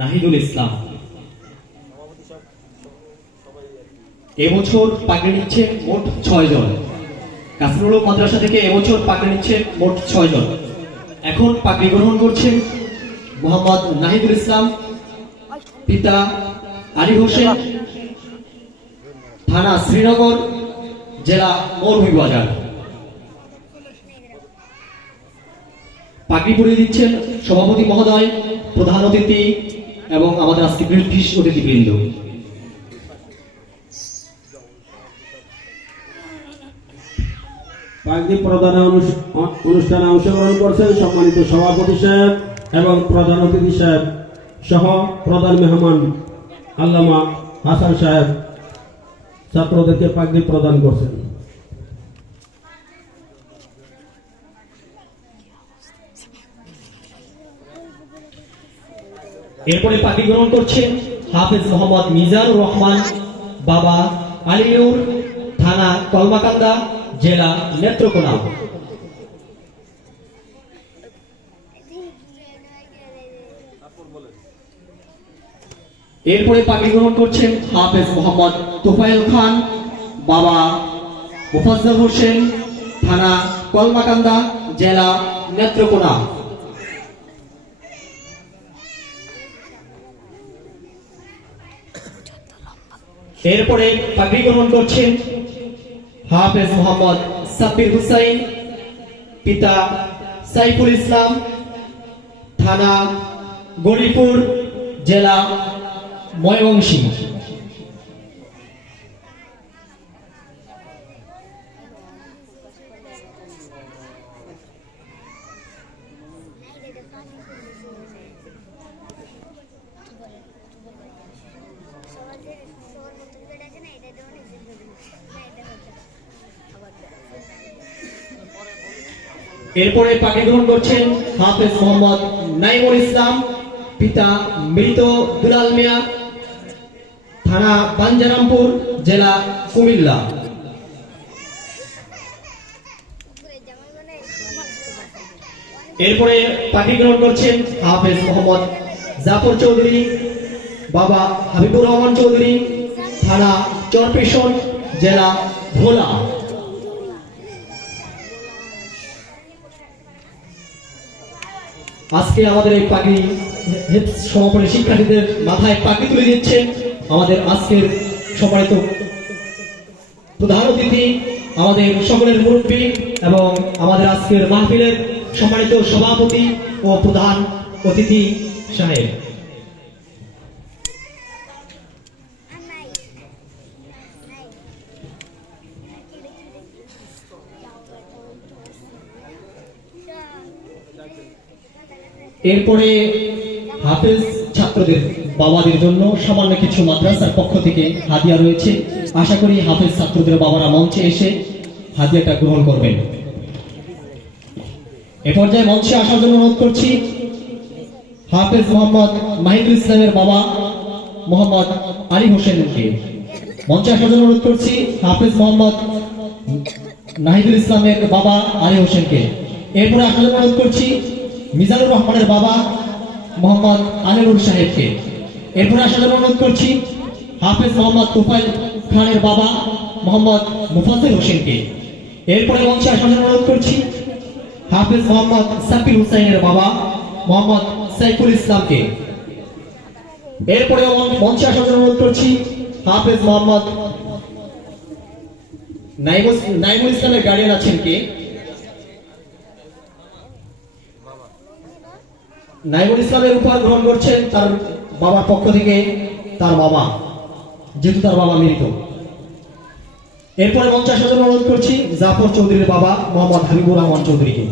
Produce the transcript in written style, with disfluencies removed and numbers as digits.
নাহিদুল ইসলাম। এবছর পাগড়ি নিচ্ছে মোট 6 জন। কাসরুল মাদ্রাসা থেকে এবছর পাগড়ি নিচ্ছে মোট 6 জন। এখন পাগড়ি গ্রহণ করছেন মোহাম্মদ নাহিদুল ইসলাম, পিতা আলী হোসেন, থানা শ্রীনগর, জেলা মৌলভীবাজার। পাগড়ি পরিয়ে দিচ্ছেন সভাপতি মহোদয়, প্রধান অতিথি এবং আমাদের আজকে বিশেষ অতিথিবৃন্দ। পাগড়ি প্রদান অনুষ্ঠানে অংশগ্রহণ করছেন সম্মানিত সভাপতি সাহেব এবং প্রধান অতিথি সাহেব সহ প্রধান মেহমান আল্লামা হাসান সাহেব ছাত্রদেরকে পাগড়ি প্রদান করছেন। এরপরে পাগড়ি গ্রহণ করছেন হাফেজ মোহাম্মদ মিজানুর রহমান, বাবা আলিনুর, থানা কলমাকান্দা, জেলা নেত্রকোনা। এরপরে পাগড়ি গ্রহণ করছেন হাফেজ মোহাম্মদ তোফায়েল খান, বাবা মুফাজ্জল হোসেন, থানা কলমাকান্দা, জেলা নেত্রকোনা। এরপরে পাগড়ি গ্রহণ করছেন হাফেজ মোহাম্মদ সাব্বির হুসাইন, পিতা সাইফুল ইসলাম, থানা গরিপুর, জেলা ময়মনসিংহ। এরপরে পাগড়ি গ্রহণ করছেন হাফেজ মোহাম্মদ নাইমুল ইসলাম, পিতা মৃত দুলাল মিয়া, থানা বাঞ্জারামপুর, জেলা কুমিল্লা। এরপরে পাগড়ি গ্রহণ করছেন হাফেজ মোহাম্মদ জাফর চৌধুরী, বাবা হাবিবুর রহমান চৌধুরী, থানা চরপেশন, জেলা ভোলা। আজকে আমাদের এই পাগড়ি সমাপনী শিক্ষার্থীদের মাথায় পাগড়ি তুলে দিচ্ছেন আমাদের আজকের সম্মানিত প্রধান অতিথি, আমাদের সকলের মুরব্বী এবং আমাদের আজকের মাহফিলের সম্মানিত সভাপতি ও প্রধান অতিথি সাহেব। এরপরে হাফেজ ছাত্রদের বাবাদের জন্য সামান্য কিছু মাদ্রাসার পক্ষ থেকে হাদিয়া রয়েছে। আশা করি হাফেজ ছাত্রদের বাবারা মঞ্চে এসে হাদিয়াটা গ্রহণ করবেন। এ পর্যায়ে মঞ্চে আসার জন্য অনুরোধ করছি হাফেজ মোহাম্মদ মাহিদুল ইসলামের বাবা মোহাম্মদ আলী হোসেনকে। মঞ্চে আসার জন্য অনুরোধ করছি হাফেজ মোহাম্মদ নাহিদুল ইসলামের বাবা আলী হোসেনকে। এরপরে আসার জন্য অনুরোধ করছি মিজানুর রহমানের বাবা মোহাম্মদ আলিনুর সাহেবকে। এরপরে আসার জন্য অনুরোধ করছি হাফেজ মোহাম্মদ তোফায়েল খানের বাবা মোহাম্মদ মুফাজ্জল হোসেনকে। এরপরে মঞ্চে আসার জন্য অনুরোধ করছি হাফেজ মোহাম্মদ সাব্বির হুসাইনের বাবা মোহাম্মদ সাইফুল ইসলামকে। এরপরে মঞ্চে আসার জন্য অনুরোধ করছি হাফেজ মোহাম্মদ নাইমুল ইসলামের গার্ডিয়ান আছেন কে? নাইমুল ইসলামের উপহার গ্রহণ করছেন তার বাবার পক্ষ থেকে তার বাবা, যেহেতু তার বাবা মৃত। এরপরে মঞ্চে আসার জন্য অনুরোধ করছি জাফর চৌধুরীর বাবা মোহাম্মদ হাবিবুর রহমান চৌধুরীকে।